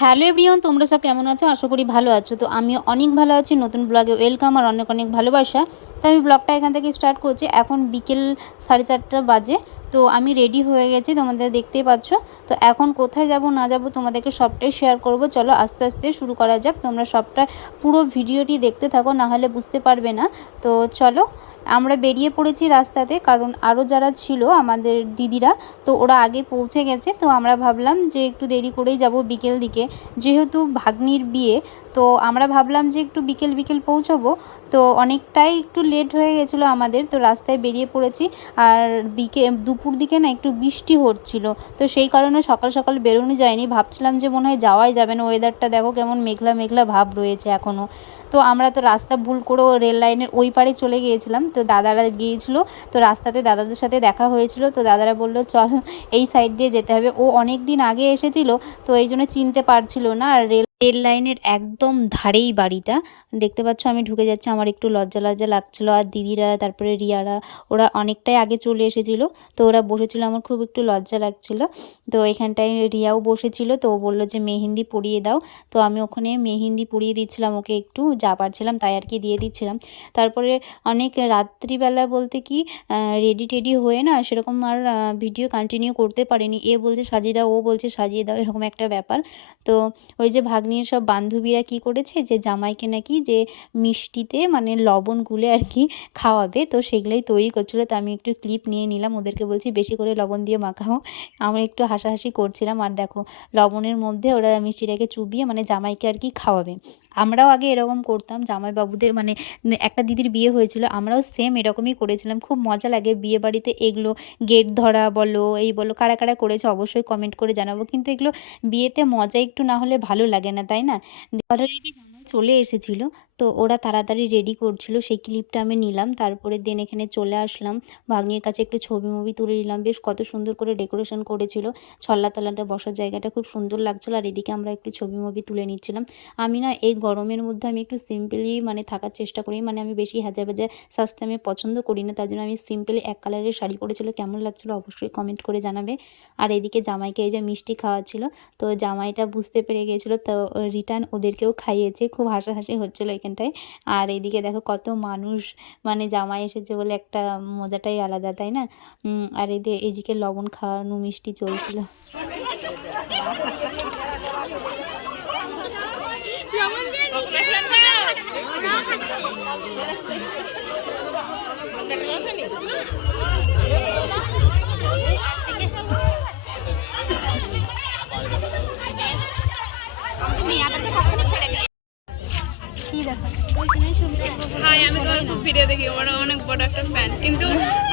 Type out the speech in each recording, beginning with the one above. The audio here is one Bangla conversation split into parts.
হ্যালো এভরিওয়ান, তোমরা সব কেমন আছো? আশা করি ভালো আছো। তো আমি অনেক ভালো আছি। নতুন ব্লগে ওয়েলকাম আর অনেক অনেক ভালোবাসা। তো আমি ব্লগটা এখান থেকে স্টার্ট করছি। এখন বিকেল 4:30 বাজে। তো আমি রেডি হয়ে গেছি, তোমাদের দেখতেই পাচ্ছ। তো এখন কোথায় যাব না যাব তোমাদেরকে সবটাই শেয়ার করব। চলো আস্তে আস্তে শুরু করা যাক। তোমরা সবটা পুরো ভিডিওটি দেখতে থাকো, না হলে বুঝতে পারবে না। তো চলো, আমরা বেরিয়ে পড়েছি রাস্তাতে, কারণ আরও যারা ছিল আমাদের দিদিরা, তো ওরা আগে পৌঁছে গেছে। তো আমরা ভাবলাম যে একটু দেরি করেই যাব বিকেল দিকে, যেহেতু ভাগ্নির বিয়ে। তো আমরা ভাবলাম যে একটু বিকেল বিকেল পৌঁছাবো। তো অনেকটাই একটু লেট হয়ে গেছিলো আমাদের, তো রাস্তায় বেরিয়ে পড়েছি। আর দুপুর দিকে না একটু বৃষ্টি হচ্ছিল, তো সেই কারণে সকাল সকাল বেরোনো যায়নি। ভাবছিলাম যে মনে হয় যাওয়াই যাবে না, ওয়েদারটা দেখো কেমন মেঘলা মেঘলা ভাব রয়েছে এখনও। তো আমরা তো রাস্তা ভুল করেও রেল লাইনের ওই পারে চলে গিয়েছিলাম। তো দাদারা গিয়েছিলো, তো রাস্তাতে দাদাদের সাথে দেখা হয়েছিল। তো দাদারা বললো চল এই সাইড দিয়ে যেতে হবে। ও অনেক দিন আগে এসেছিলো, তো এই জন্য চিনতে পারছিল না। আর রেল লাইনের একদম ধারেই বাড়িটা, দেখতে পাচ্ছ। আমি ঢুকে যাচ্ছি, আমার একটু লজ্জা লজ্জা লাগছিলো। আর দিদিরা, তারপরে রিয়ারা, ওরা অনেকটাই আগে চলে এসেছিলো। তো ওরা বসেছিল, আমার খুব একটু লজ্জা লাগছিলো। তো এখানটায় রিয়াও বসেছিল। তো ও বললো যে মেহেন্দি পরিয়ে দাও। তো আমি ওখানে মেহেন্দি পরিয়ে দিচ্ছিলাম ওকে, একটু যা পারছিলাম তাই আর কি দিয়ে দিচ্ছিলাম। তারপরে অনেক রাত্রিবেলা বলতে কি রেডি টেডি হয়ে না সেরকম আর ভিডিও কন্টিনিউ করতে পারিনি। এ বলছে সাজিয়ে দাও, ও বলছে সাজিয়ে দাও, এরকম একটা ব্যাপার। তো ওই যে ভাগ্নির সব বান্ধবীরা কি করেছে, যে জামাইকে নাকি যে মিষ্টিতে মানে লবণ গুলে আর কি খাওয়াবে, তো সেগুলোই তৈরি করছিলো। তো আমি একটু ক্লিপ নিয়ে নিলাম, ওদেরকে বলছি বেশি করে লবণ দিয়ে মাখাও। আমি একটু হাসাহাসি করছিলাম। আর দেখো, লবণের মধ্যে ওরা মিষ্টিটাকে চুবিয়ে মানে জামাইকে আর কি খাওয়াবে। আমরাও আগে এরকম করতাম জামাইবাবুদের, মানে একটা দিদির বিয়ে হয়েছিল, আমরাও সেম এরকমই করেছিলাম। খুব মজা লাগে বিয়ে বাড়িতে এগুলো, গেট ধরা বলো, এই বলো, কারা কারা করেছে অবশ্যই কমেন্ট করে জানাবো। কিন্তু এগুলো বিয়েতে মজা একটু না হলে ভালো লাগে না, তাই না? অলরেডি জামাই চলে এসেছিল, তো ওরা তাড়াতাড়ি রেডি করছিল, সেই ক্লিপটা আমি নিলাম। তারপরে দেন এখানে চলে আসলাম, ভাগ্নির কাছে একটু ছবি মুভি তুলে নিলাম। বেশ কত সুন্দর করে ডেকোরেশন করেছিল, ছল্লা তলাটা বসার জায়গাটা খুব সুন্দর লাগছিল। আর এদিকে আমরা একটু ছবি মুভি তুলে নিচ্ছিলাম। আমি না এই গরমের মধ্যে আমি একটু সিম্পলি মানে থাকার চেষ্টা করি, মানে আমি বেশি হাজাবাজা সাজতে আমি পছন্দ করি না। তার জন্য আমি সিম্পলি এক কালারের শাড়ি পরেছিল। কেমন লাগছিলো অবশ্যই কমেন্ট করে জানাবে। আর এদিকে জামাইকে এই যে মিষ্টি খাওয়াচ্ছিল, তো জামাইটা বুঝতে পেরে গিয়েছিলো, তো রিটার্ন ওদেরকেও খাইয়েছে। খুব হাসাহাসি হচ্ছিলো এখানটায়। আর এদিকে দেখো কত মানুষ, মানে জামাই এসেছে বলে একটা মজাটাই আলাদা, তাই না? আর এদিকে লবণ খাওয়ানো মিষ্টি চলছিল। হাই, আমি তোমার খুব ভিডিও দেখি, ওরা অনেক বড় একটা ফ্যান, কিন্তু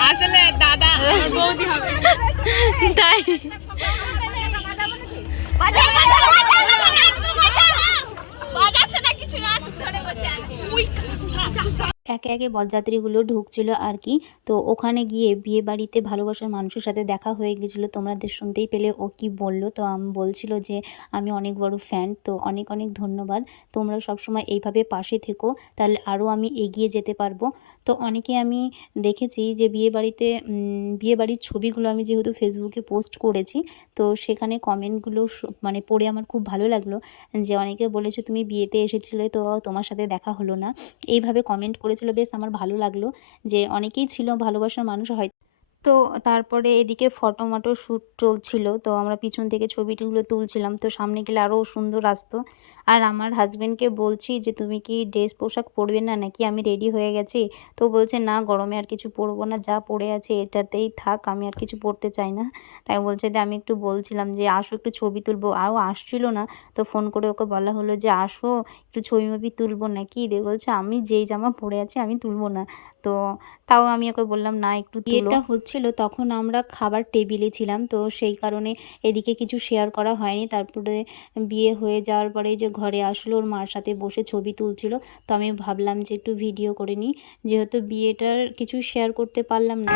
আসলে দাদা আমার বৌদি হবে তাই। বাজাচ্ছে না কিছু না, ধরে বসে আছে। একে একে বরযাত্রীগুলো ঢুকছিল আর কি। তো ওখানে গিয়ে বিয়ে বাড়িতে ভালোবাসার মানুষের সাথে দেখা হয়ে গেছিলো, তোমাদের শুনতেই পেলে ও কি বললো। তো আমি বলছিল যে আমি অনেক বড় ফ্যান, তো অনেক অনেক ধন্যবাদ, তোমরা সবসময় এইভাবে পাশে থেকো, তাহলে আরও আমি এগিয়ে যেতে পারবো। তো অনেকে আমি দেখেছি যে বিয়ে বাড়ির ছবিগুলো আমি যেহেতু ফেসবুকে পোস্ট করেছি, তো সেখানে কমেন্টগুলো মানে পড়ে আমার খুব ভালো লাগলো, যে অনেকে বলেছে তুমি বিয়েতে এসেছিলে তো তোমার সাথে দেখা হলো না, এইভাবে কমেন্ট করেছিল। বেশ আমার ভালো লাগলো যে অনেকেই ছিল ভালোবাসার মানুষ হয়। তো তারপরে এদিকে ফটো মটো শ্যুট চলছিল, তো আমরা পিছন থেকে ছবিগুলো তুলছিলাম। তো সামনে গেলে আরও সুন্দর আসতো। আর আমার হাজব্যান্ডকে বলছি যে তুমি কি ড্রেস পোশাক পরবে না নাকি, আমি রেডি হয়ে গেছি। তো বলছে না, গরমে আর কিছু পরবো না, যা পরে আছে এটাতেই থাক, আমি আর কিছু পরতে চাই না। তাই বলছে যে আমি একটু বলছিলাম যে আসো একটু ছবি তুলবো, আরও আসছিল না। তো ফোন করে ওকে বলা হলো যে আসো একটু ছবি মবি তুলবো নাকি, দিয়ে বলছে আমি যেই জামা পরে আছি আমি তুলবো না। তো তাও আমি ওকে বললাম না একটু তুলো। এটা হচ্ছিল তখন আমরা খাবার টেবিলে ছিলাম, তো সেই কারণে এদিকে কিছু শেয়ার করা হয়নি। তারপরে বিয়ে হয়ে যাওয়ার পরে যে ঘরে আসলো, ওর মার সাথে বসে ছবি তুলছিল। তো আমি ভাবলাম যে একটু ভিডিও করে নিই, যেহেতু বিয়েটার কিছু শেয়ার করতে পারলাম না।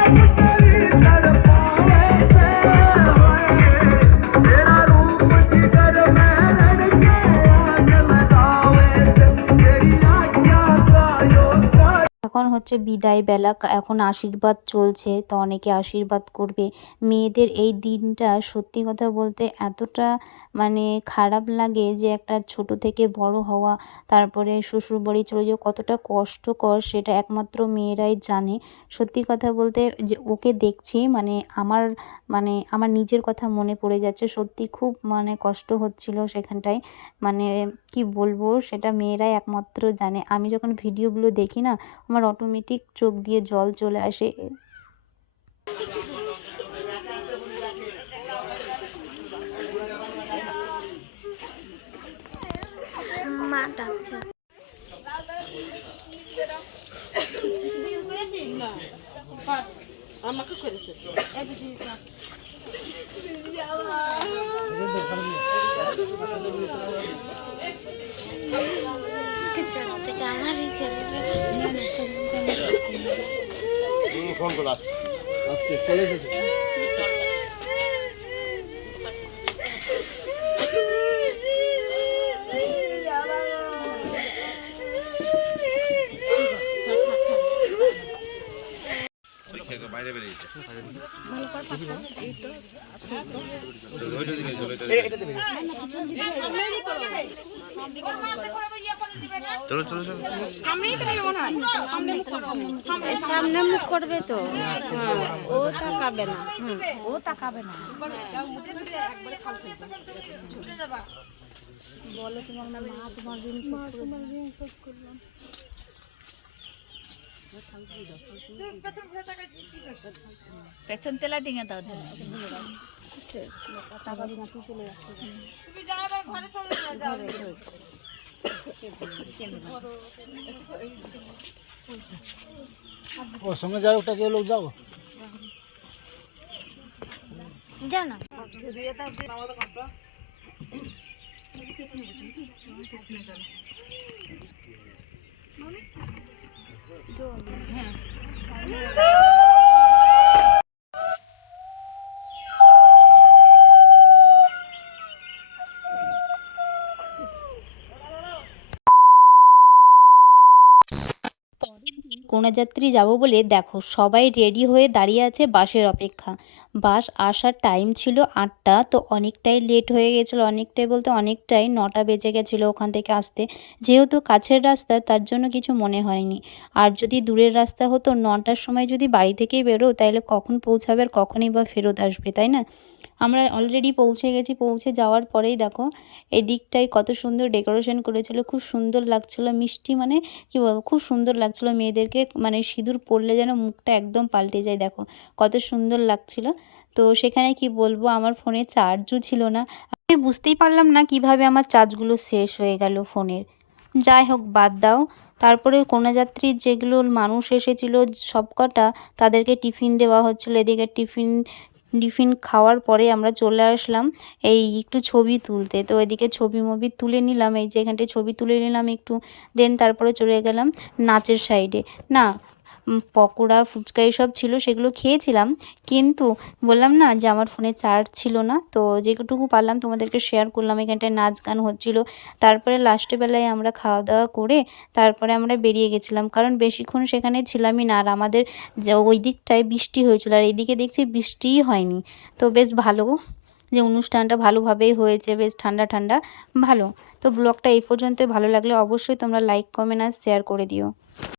এখন হচ্ছে বিদায় বেলা, এখন আশীর্বাদ চলছে, তো অনেকে আশীর্বাদ করবে। মেয়েদের এই দিনটা সত্যি কথা বলতে এতটা মানে খারাপ লাগে যে একটা ছোট থেকে বড় হওয়া, তারপরে শ্বশুরবাড়ি চলে যাওয়া কতটা কষ্টকর সেটা একমাত্র মেয়েরাই জানে। সত্যি কথা বলতে যে ওকে দেখছি আমার নিজের কথা মনে পড়ে যাচ্ছে। সত্যি খুব কষ্ট হচ্ছিল সেখানটায়। মানে কি বলবো, সেটা মেয়েরাই একমাত্র জানে। আমি যখন ভিডিওগুলো দেখি না, আমার অটোমেটিক চোখ দিয়ে জল চলে আসে। মা ডাকছে। আমাকে করেছে থেকে আমারই ছেলে বেরোচ্ছে। ফোন করে আজকে চলে এসেছে। বাইরে বেরিয়েছে চলো চলো চলো সামনে মুখ করবে তো, ও তাকাবে না, ও তাকাবে না। বলো তোমার মা তোমার দিন পেছন তেলা ডিঙে দাও ওর সঙ্গে যাও, ওটা কেউ লোক যাও জানা। পরের দিন কোণাযাত্রী যাব বলে দেখো সবাই রেডি হয়ে দাঁড়িয়ে আছে বাসের অপেক্ষা। বাস আসার টাইম ছিল 8টা, তো অনেকটাই লেট হয়ে গেছিলো। অনেকটাই বলতে অনেকটাই, 9টা বেজে গেছিলো ওখান থেকে আসতে। যেহেতু কাছের রাস্তা তার জন্য কিছু মনে হয়নি। আর যদি দূরের রাস্তা হতো, 9টার সময় যদি বাড়ি থেকেই বেরো, তাহলে কখন পৌঁছাবে আর কখনই বা ফেরত আসবে, তাই না? আমরা অলরেডি পৌঁছে গেছি। পৌঁছে যাওয়ার পরেই দেখো এদিকটায় কত সুন্দর ডেকোরেশন করেছিল, খুব সুন্দর লাগছিলো। মিষ্টি কী বলবো, খুব সুন্দর লাগছিলো মেয়েদেরকে। সিঁদুর পরলে যেন মুখটা একদম পাল্টে যায়। দেখো কত সুন্দর লাগছিলো। তো সেখানে কি বলবো, আমার ফোনে চার্জও ছিল না। আমি বুঝতেই পারলাম না কিভাবে আমার চার্জগুলো শেষ হয়ে গেল ফোনের। যাই হোক, বাদ দাও। তারপরে কোণাযাত্রীর যেগুলো মানুষ এসেছিল সবকটা, তাদেরকে টিফিন দেওয়া হচ্ছিলো। এদিকে টিফিন খাওয়ার পরে আমরা চলে আসলাম এই একটু ছবি তুলতে। তো এদিকে ছবি তুলে নিলাম, এই যে এখানটায় ছবি তুলে নিলাম একটু। দেন তারপরে চলে গেলাম নাচের সাইডে। না, পকোড়া ফুচকা এসব ছিল, সেগুলো খেয়েছিলাম। কিন্তু বললাম না যে আমার ফোনে চার্জ ছিল না, তো যেটুকু পারলাম তোমাদেরকে শেয়ার করলাম। এখানটায় নাচ গান হচ্ছিলো। তারপরে লাস্টের বেলায় আমরা খাওয়া দাওয়া করে তারপরে আমরা বেরিয়ে গেছিলাম, কারণ বেশিক্ষণ সেখানে ছিলামই না। আর আমাদের যে ওই দিকটায় বৃষ্টি হয়েছিল, আর এইদিকে দেখছি বৃষ্টিই হয়নি। তো বেশ ভালো যে অনুষ্ঠানটা ভালোভাবেই হয়েছে, বেশ ঠান্ডা ঠান্ডা, ভালো। তো ব্লগটা এই পর্যন্ত। ভালো লাগলে অবশ্যই তোমরা লাইক কমেন্ট আর শেয়ার করে দিও।